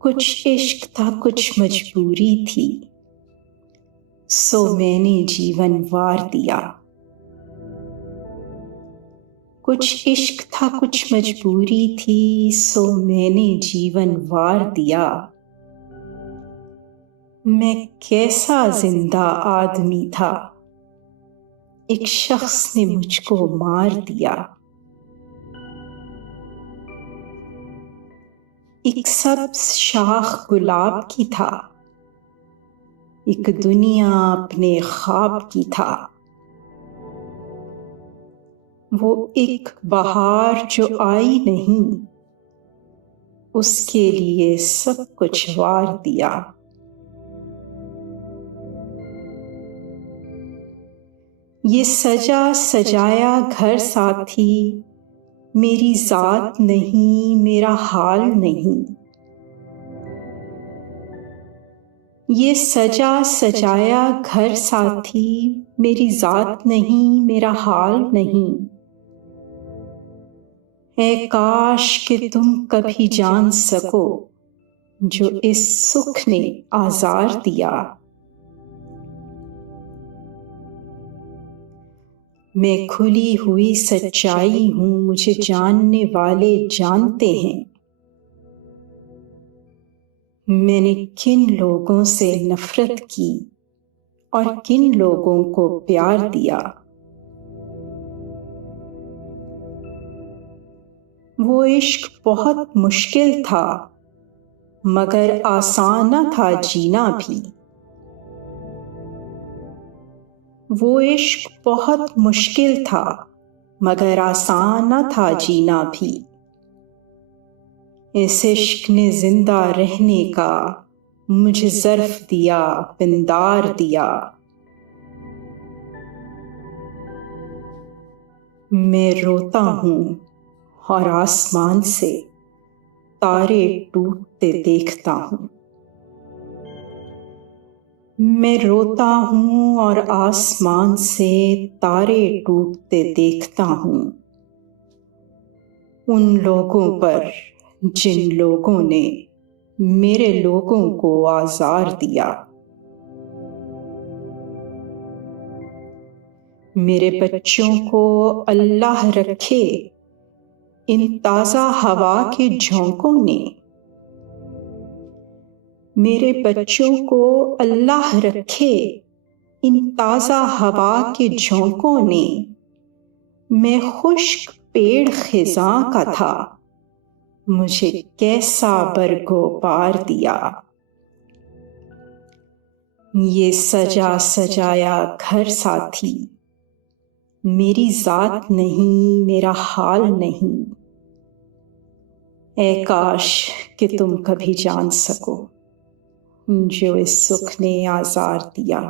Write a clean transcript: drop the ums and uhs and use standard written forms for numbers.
कुछ इश्क था, कुछ मजबूरी थी, सो मैंने जीवन वार दिया। कुछ इश्क था, कुछ मजबूरी थी, सो मैंने जीवन वार दिया। मैं कैसा जिंदा आदमी था, एक शख्स ने मुझको मार दिया। एक सब्ज शाख गुलाब की था, एक दुनिया अपने ख्वाब की था। वो एक बहार जो आई नहीं, उसके लिए सब कुछ वार दिया। ये सजा सजाया घर साथी, मेरी जात नहीं, मेरा हाल नहीं। ये सजा सजाया घर साथी, मेरी जात नहीं, मेरा हाल नहीं। ऐ काश कि तुम कभी जान सको, जो इस सुख ने आजार दिया। मैं खुली हुई सच्चाई हूँ, मुझे जानने वाले जानते हैं। मैंने किन लोगों से नफरत की और किन लोगों को प्यार दिया। वो इश्क बहुत मुश्किल था, मगर आसान न था जीना भी। वो इश्क बहुत मुश्किल था, मगर आसान न था जीना भी। इस इश्क ने जिंदा रहने का मुझे ज़र्फ दिया, पिंदार दिया। मैं रोता हूँ और आसमान से तारे टूटते देखता हूँ। मैं रोता हूँ और आसमान से तारे टूटते देखता हूँ। उन लोगों पर जिन लोगों ने मेरे लोगों को आज़ार दिया। मेरे बच्चों को अल्लाह रखे इन ताज़ा हवा के झोंकों ने। मेरे बच्चों को अल्लाह रखे इन ताज़ा हवा के झोंकों ने। मैं खुश्क पेड़ खिज़ां का था, मुझे कैसा बरगोबार दिया। ये सजा सजाया घर साथी, मेरी जात नहीं, मेरा हाल नहीं। ऐ काश कि तुम कभी जान सको, जो इस सुख ने आज़ार दिया।